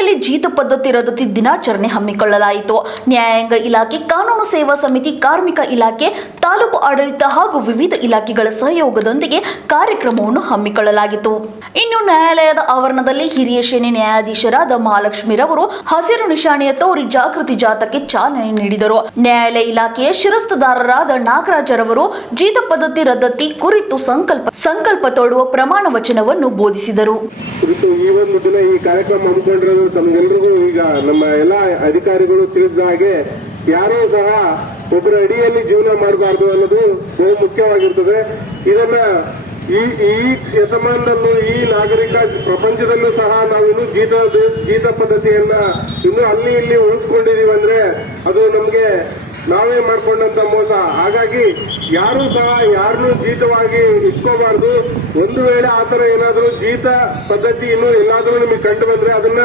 ಅಂಗಡಿಯಲ್ಲಿ ಜೀತ ಪದ್ಧತಿ ರದ್ದತಿ ದಿನಾಚರಣೆ ಹಮ್ಮಿಕೊಳ್ಳಲಾಯಿತು. ನ್ಯಾಯಾಂಗ ಇಲಾಖೆ, ಕಾನೂನು ಸೇವಾ ಸಮಿತಿ, ಕಾರ್ಮಿಕ ಇಲಾಖೆ, ತಾಲೂಕು ಆಡಳಿತ ಹಾಗೂ ವಿವಿಧ ಇಲಾಖೆಗಳ ಸಹಯೋಗದೊಂದಿಗೆ ಕಾರ್ಯಕ್ರಮವನ್ನು ಹಮ್ಮಿಕೊಳ್ಳಲಾಗಿತ್ತು. ಇನ್ನು ನ್ಯಾಯಾಲಯದ ಆವರಣದಲ್ಲಿ ಹಿರಿಯ ಶ್ರೇಣಿ ನ್ಯಾಯಾಧೀಶರಾದ ಮಹಾಲಕ್ಷ್ಮಿರವರು ಹಸಿರು ನಿಶಾನೆಯ ತೋರಿ ಜಾಗೃತಿ ಜಾಥಾಕ್ಕೆ ಚಾಲನೆ ನೀಡಿದರು. ನ್ಯಾಯಾಲಯ ಇಲಾಖೆಯ ಶಿರಸ್ತುದಾರರಾದ ನಾಗರಾಜರವರು ಜೀತ ಪದ್ಧತಿ ರದ್ದತಿ ಕುರಿತು ಸಂಕಲ್ಪ ತೋಡುವ ಪ್ರಮಾಣ ವಚನವನ್ನು ಬೋಧಿಸಿದರು. ಈ ಕಾರ್ಯಕ್ರಮ ಹಮ್ಮಿಕೊಂಡಿರೋದು ತಮಗೆಲ್ಲರಿಗೂ ಈಗ ನಮ್ಮ ಎಲ್ಲಾ ಅಧಿಕಾರಿಗಳು ತಿಳಿದ ಹಾಗೆ ಯಾರೂ ಸಹ ಒಬ್ಬರ ಅಡಿಯಲ್ಲಿ ಜೀವನ ಮಾಡಬಾರದು ಅನ್ನೋದು ಬಹು ಮುಖ್ಯವಾಗಿರ್ತದೆ. ಇದನ್ನ ಈ ಶತಮಾನದಲ್ಲೂ ಈ ನಾಗರಿಕ ಪ್ರಪಂಚದಲ್ಲೂ ಸಹ ನಾವಿನ್ನು ಜೀತ ಪದ್ಧತಿಯನ್ನ ಇನ್ನು ಅಲ್ಲಿ ಇಲ್ಲಿ ಉಳಿಸ್ಕೊಂಡಿದೀವಿ ಅಂದ್ರೆ ಅದು ನಮ್ಗೆ ನಾವೇ ಮಾಡ್ಕೊಂಡಂತ ಮೋಸ. ಹಾಗಾಗಿ ಯಾರೂ ಸಹ ಯಾರನ್ನೂ ಜೀತವಾಗಿ ಇಟ್ಕೋಬಾರ್ದು. ಒಂದು ವೇಳೆ ಆತರ ಏನಾದರೂ ಜೀತ ಪದ್ಧತಿ ಇನ್ನು ಎಲ್ಲಾದ್ರೂ ನಿಮಗೆ ಕಂಡು ಬಂದ್ರೆ ಅದನ್ನ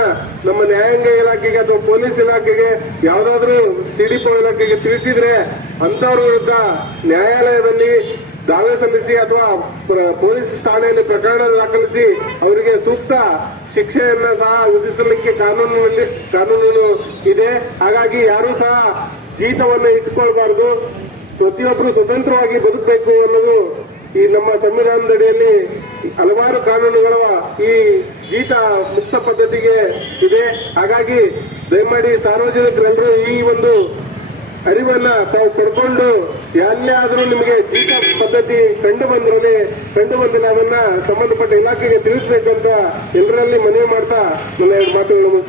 ನಮ್ಮ ನ್ಯಾಯಾಂಗ ಇಲಾಖೆಗೆ ಅಥವಾ ಪೊಲೀಸ್ ಇಲಾಖೆಗೆ ಯಾವ್ದಾದ್ರೂ ಸಿಡಿಪೋ ಇಲಾಖೆಗೆ ತಿಳಿಸಿದ್ರೆ ಅಂತವ್ರ ವಿರುದ್ಧ ನ್ಯಾಯಾಲಯದಲ್ಲಿ ದಾವೆ ಸಲ್ಲಿಸಿ ಅಥವಾ ಪೊಲೀಸ್ ಠಾಣೆಯಲ್ಲಿ ಪ್ರಕರಣ ದಾಖಲಿಸಿ ಅವರಿಗೆ ಸೂಕ್ತ ಶಿಕ್ಷೆಯನ್ನ ಸಹ ವಿಧಿಸಲಿಕ್ಕೆ ಕಾನೂನು ಇದೆ. ಹಾಗಾಗಿ ಯಾರೂ ಸಹ ಜೀತವನ್ನು ಇಟ್ಕೊಳ್ಬಾರ್ದು. ಪ್ರತಿಯೊಬ್ಬರು ಸ್ವತಂತ್ರವಾಗಿ ಬದುಕಬೇಕು ಅನ್ನೋದು ಈ ನಮ್ಮ ಸಂವಿಧಾನದಡಿಯಲ್ಲಿ ಹಲವಾರು ಕಾನೂನುಗಳ ಈ ಜೀತ ಮುಕ್ತ ಪದ್ಧತಿಗೆ ಇದೆ. ಹಾಗಾಗಿ ದಯಮಾಡಿ ಸಾರ್ವಜನಿಕರೆಲ್ಲರೂ ಈ ಒಂದು ಅರಿವನ್ನ ತಾವು ಪಡ್ಕೊಂಡು ಎಲ್ಲೇ ಆದರೂ ನಿಮಗೆ ಜೀತ ಪದ್ಧತಿ ಕಂಡು ಬಂದಿಲ್ಲ ಅದನ್ನ ಸಂಬಂಧಪಟ್ಟ ಇಲಾಖೆಗೆ ತಿಳಿಸಬೇಕಂತ ಎಲ್ಲರಲ್ಲಿ ಮನವಿ ಮಾಡ್ತಾ ನನ್ನ ಎರಡು ಮಾತುಗಳು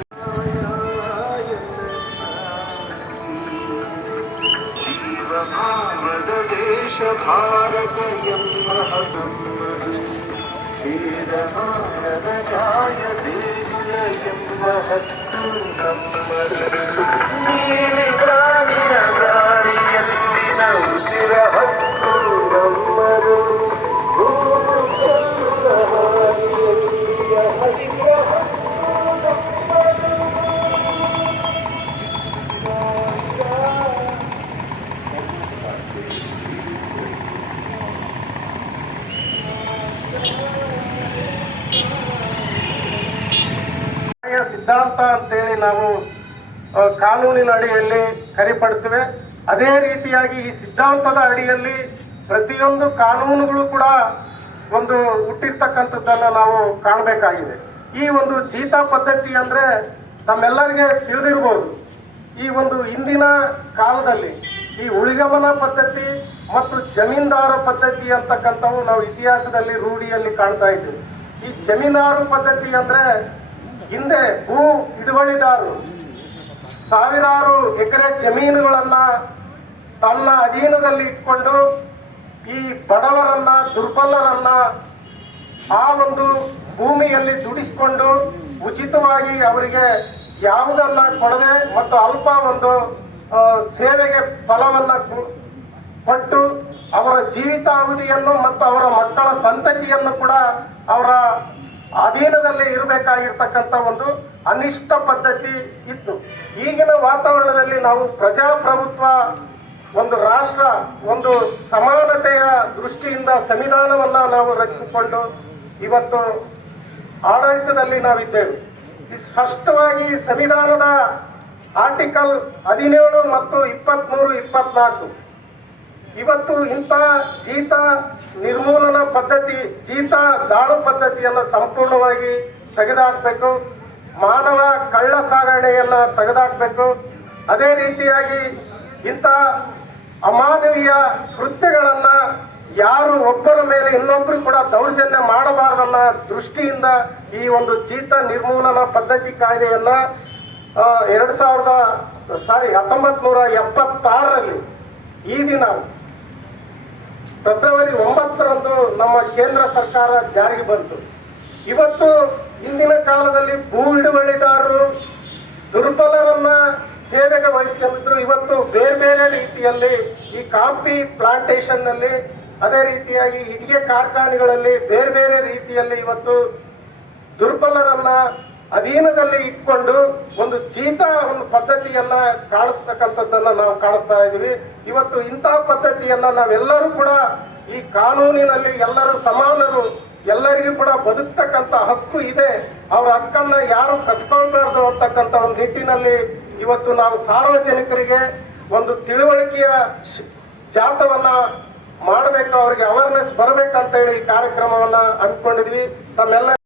ದೇಶ ಭಾರತ ಕಾಯ ದಾರಿಯಲ್ಲಿನ ಉಸಿರ ಹಕ್ಕು ನಮ್ಮರು. ಸಿದ್ಧಾಂತ ಅಂತೇಳಿ ನಾವು ಕಾನೂನಿನ ಅಡಿಯಲ್ಲಿ ಕರಿಪಡ್ತೇವೆ. ಅದೇ ರೀತಿಯಾಗಿ ಈ ಸಿದ್ಧಾಂತದ ಅಡಿಯಲ್ಲಿ ಪ್ರತಿಯೊಂದು ಕಾನೂನುಗಳು ಕೂಡ ಒಂದು ಹುಟ್ಟಿರ್ತಕ್ಕಂಥದ್ದನ್ನ ನಾವು ಕಾಣಬೇಕಾಗಿದೆ. ಈ ಒಂದು ಜೀತ ಪದ್ಧತಿ ಅಂದ್ರೆ ತಮ್ಮೆಲ್ಲರಿಗೆ ತಿಳಿದಿರ್ಬೋದು. ಈ ಒಂದು ಇಂದಿನ ಕಾಲದಲ್ಲಿ ಈ ಉಳಿಗಮನ ಪದ್ಧತಿ ಮತ್ತು ಜಮೀನ್ದಾರ ಪದ್ಧತಿ ಅಂತಕ್ಕಂಥವು ನಾವು ಇತಿಹಾಸದಲ್ಲಿ ರೂಢಿಯಲ್ಲಿ ಕಾಣ್ತಾ ಇದ್ದೀವಿ. ಈ ಜಮೀನ್ದಾರು ಪದ್ಧತಿ ಅಂದ್ರೆ ಹಿಂದೆ ಭೂ ಹಿಡುವಳಿದಾರರು ಸಾವಿರಾರು ಎಕರೆ ಜಮೀನುಗಳನ್ನ ತನ್ನ ಅಧೀನದಲ್ಲಿ ಇಟ್ಕೊಂಡು ಈ ಬಡವರನ್ನ, ದುರ್ಬಲರನ್ನ ಆ ಒಂದು ಭೂಮಿಯಲ್ಲಿ ದುಡಿಸಿಕೊಂಡು ಉಚಿತವಾಗಿ ಅವರಿಗೆ ಯಾವುದನ್ನ ಕೊಡದೆ ಮತ್ತು ಅಲ್ಪ ಒಂದು ಸೇವೆಗೆ ಫಲವನ್ನ ಕೊಟ್ಟು ಅವರ ಜೀವಿತಾವಧಿಯನ್ನು ಮತ್ತು ಅವರ ಮಕ್ಕಳ ಸಂತತಿಯನ್ನು ಕೂಡ ಅವರ ಅಧೀನದಲ್ಲೇ ಇರಬೇಕಾಗಿರ್ತಕ್ಕಂಥ ಒಂದು ಅನಿಷ್ಟ ಪದ್ಧತಿ ಇತ್ತು. ಈಗಿನ ವಾತಾವರಣದಲ್ಲಿ ನಾವು ಪ್ರಜಾಪ್ರಭುತ್ವ, ಒಂದು ರಾಷ್ಟ್ರ, ಒಂದು ಸಮಾನತೆಯ ದೃಷ್ಟಿಯಿಂದ ಸಂವಿಧಾನವನ್ನ ನಾವು ರಚಿಸಿಕೊಂಡು ಇವತ್ತು ಆಡಳಿತದಲ್ಲಿ ನಾವಿದ್ದೇವೆ. ಸ್ಪಷ್ಟವಾಗಿ ಸಂವಿಧಾನದ ಆರ್ಟಿಕಲ್ 17 ಮತ್ತು 23, 24 ಇವತ್ತು ಇಂಥ ಜೀತ ನಿರ್ಮೂಲನಾ ಪದ್ಧತಿ, ಜೀತ ದಾಳು ಪದ್ಧತಿಯನ್ನು ಸಂಪೂರ್ಣವಾಗಿ ತೆಗೆದುಹಾಕಬೇಕು. ಮಾನವ ಕಳ್ಳ ಸಾಗಣೆಯನ್ನ ತೆಗೆದುಹಾಕಬೇಕು. ಅದೇ ರೀತಿಯಾಗಿ ಇಂಥ ಅಮಾನವೀಯ ಕೃತ್ಯಗಳನ್ನ ಯಾರು ಒಬ್ಬರ ಮೇಲೆ ಇನ್ನೊಬ್ಬರು ಕೂಡ ದೌರ್ಜನ್ಯ ಮಾಡಬಾರದನ್ನ ದೃಷ್ಟಿಯಿಂದ ಈ ಒಂದು ಜೀತ ನಿರ್ಮೂಲನಾ ಪದ್ಧತಿ ಕಾಯ್ದೆಯನ್ನ 1976ರಲ್ಲಿ ಈ ದಿನ ಫೆಬ್ರವರಿ 9ರಂದು ನಮ್ಮ ಕೇಂದ್ರ ಸರ್ಕಾರ ಜಾರಿಗೆ ಬಂತು. ಇವತ್ತು ಇಂದಿನ ಕಾಲದಲ್ಲಿ ಭೂ ಹಿಡುವಳಿದಾರರು ದುರ್ಬಲರನ್ನ ಸೇವೆಗೆ ವಹಿಸಿಕೊಂಡಿದ್ರು. ಇವತ್ತು ಬೇರೆ ಬೇರೆ ರೀತಿಯಲ್ಲಿ ಈ ಕಾಫಿ ಪ್ಲಾಂಟೇಶನ್ ನಲ್ಲಿ, ಅದೇ ರೀತಿಯಾಗಿ ಇಟ್ಟಿಗೆ ಕಾರ್ಖಾನೆಗಳಲ್ಲಿ ಬೇರೆ ಬೇರೆ ರೀತಿಯಲ್ಲಿ ಇವತ್ತು ದುರ್ಬಲರನ್ನ ಅಧೀನದಲ್ಲಿ ಇಟ್ಕೊಂಡು ಒಂದು ಜೀತ ಒಂದು ಪದ್ಧತಿಯನ್ನ ಕಾಣಿಸ್ತಕ್ಕಂಥದ್ದನ್ನ ನಾವು ಕಾಣಿಸ್ತಾ ಇದೀವಿ. ಇವತ್ತು ಇಂತಹ ಪದ್ಧತಿಯನ್ನ ನಾವೆಲ್ಲರೂ ಕೂಡ ಈ ಕಾನೂನಿನಲ್ಲಿ ಎಲ್ಲರೂ ಸಮಾನರು ಎಲ್ಲರಿಗೂ ಕೂಡ ಬದುಕ್ತಕ್ಕಂಥ ಹಕ್ಕು ಇದೆ. ಅವ್ರ ಹಕ್ಕನ್ನ ಯಾರು ಕಸ್ಕೊಳ್ಬಾರ್ದು ಅಂತಕ್ಕಂಥ ಒಂದು ನಿಟ್ಟಿನಲ್ಲಿ ಇವತ್ತು ನಾವು ಸಾರ್ವಜನಿಕರಿಗೆ ಒಂದು ತಿಳುವಳಿಕೆಯ ಜಾಥವನ್ನ ಮಾಡಬೇಕು, ಅವರಿಗೆ ಅವೇರ್ನೆಸ್ ಬರಬೇಕಂತ ಹೇಳಿ ಈ ಕಾರ್ಯಕ್ರಮವನ್ನ ಹಮ್ಮಿಕೊಂಡಿದ್ವಿ. ತಮ್ಮೆಲ್ಲ